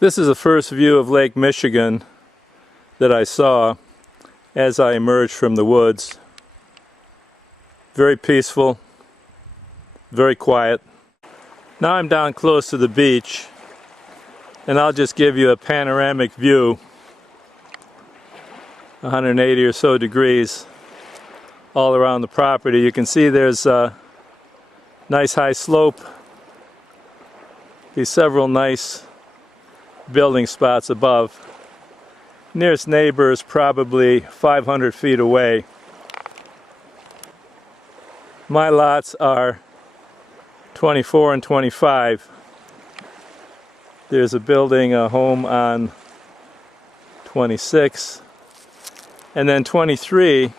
This is the first view of Lake Michigan that I saw as I emerged from the woods. Very peaceful, very quiet. Now I'm down close to the beach, and I'll just give you a panoramic view, 180 or so degrees all around the property. You can see there's a nice high slope, these several nice building spots above. Nearest neighbor is probably 500 feet away. My lots are 24 and 25. There's a building, a home on 26, and then 23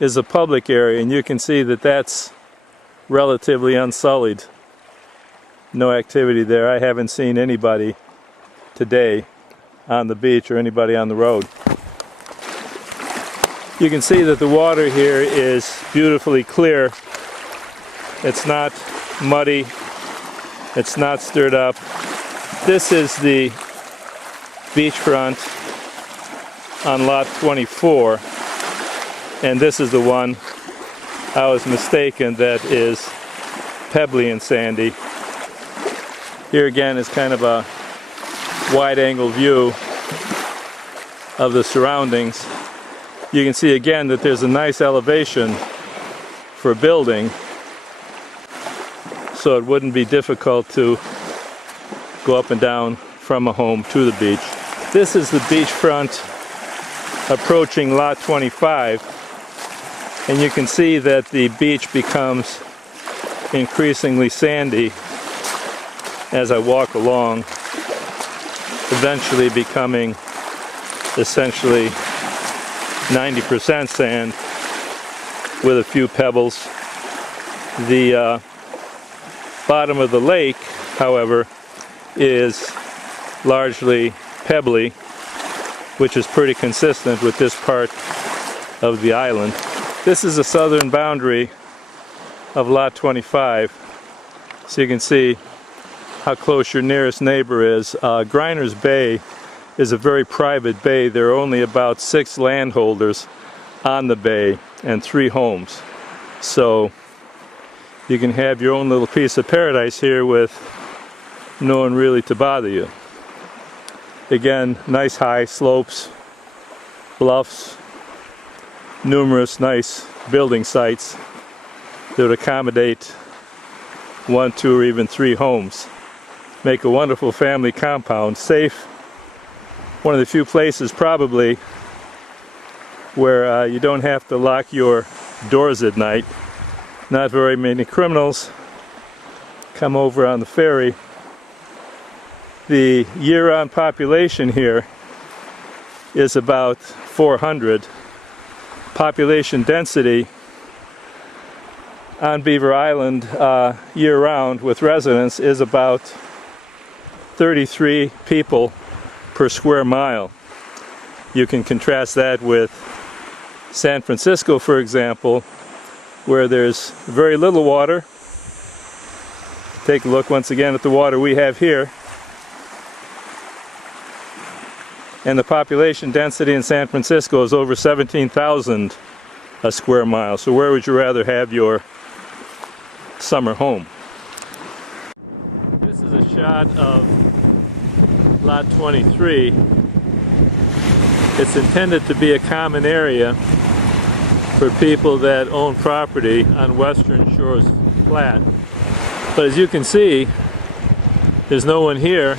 is a public area, and you can see that that's relatively unsullied. No activity there. I haven't seen anybody today on the beach or anybody on the road. You can see that the water here is beautifully clear. It's not muddy. It's not stirred up. This is the beachfront on lot 24, and this is the one I was mistaken that is pebbly and sandy. Here again is kind of a wide-angle view of the surroundings. You can see again that there's a nice elevation for building, so it wouldn't be difficult to go up and down from a home to the beach. This is the beachfront approaching lot 25, and you can see that the beach becomes increasingly sandy as I walk along, eventually becoming essentially 90% sand with a few pebbles. The bottom of the lake, however, is largely pebbly, which is pretty consistent with this part of the island. This is the southern boundary of lot 25, so you can see how close your nearest neighbor is. Griner's Bay is a very private bay. There are only about 6 landholders on the bay and 3 homes. So you can have your own little piece of paradise here with no one really to bother you. Again, nice high slopes, bluffs, numerous nice building sites that would accommodate 1, 2, or even 3 homes. Make a wonderful family compound, safe. One of the few places probably where you don't have to lock your doors at night. Not very many criminals come over on the ferry. The year-round population here is about 400. Population density on Beaver Island year-round with residents is about 33 people per square mile. You can contrast that with San Francisco, for example, where there's very little water. Take a look once again at the water we have here. And the population density in San Francisco is over 17,000 a square mile. So where would you rather have your summer home? This is a shot of lot 23. It's intended to be a common area for people that own property on Western Shores Flat. But as you can see, there's no one here.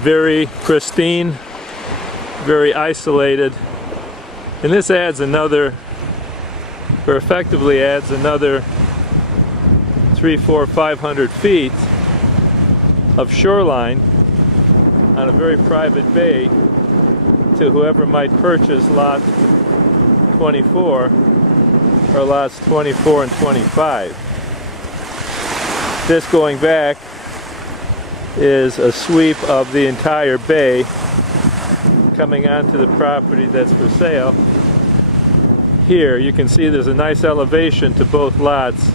Very pristine, very isolated. And this adds another, or effectively adds another 300, 400, 500 feet of shoreline on a very private bay to whoever might purchase lot 24 or lots 24 and 25. This going back is a sweep of the entire bay coming onto the property that's for sale. Here you can see there's a nice elevation to both lots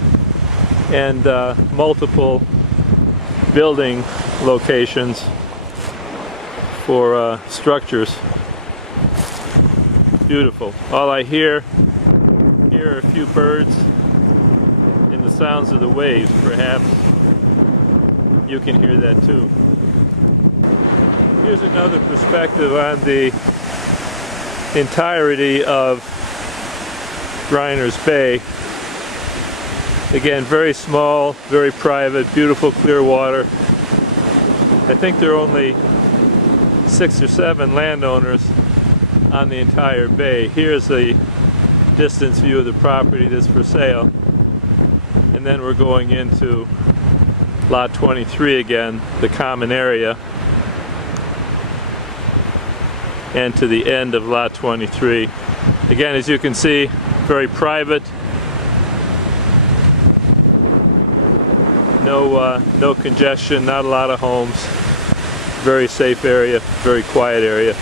and multiple building locations for structures. Beautiful. All I hear are a few birds and the sounds of the waves. Perhaps you can hear that too. Here's another perspective on the entirety of Griner's Bay. Again, very small, very private, beautiful clear water. I think there are only 6 or 7 landowners on the entire bay. Here's a distance view of the property that's for sale. And then we're going into lot 23 again, the common area, and to the end of lot 23. Again, as you can see, very private. No congestion, not a lot of homes. Very safe area, very quiet area.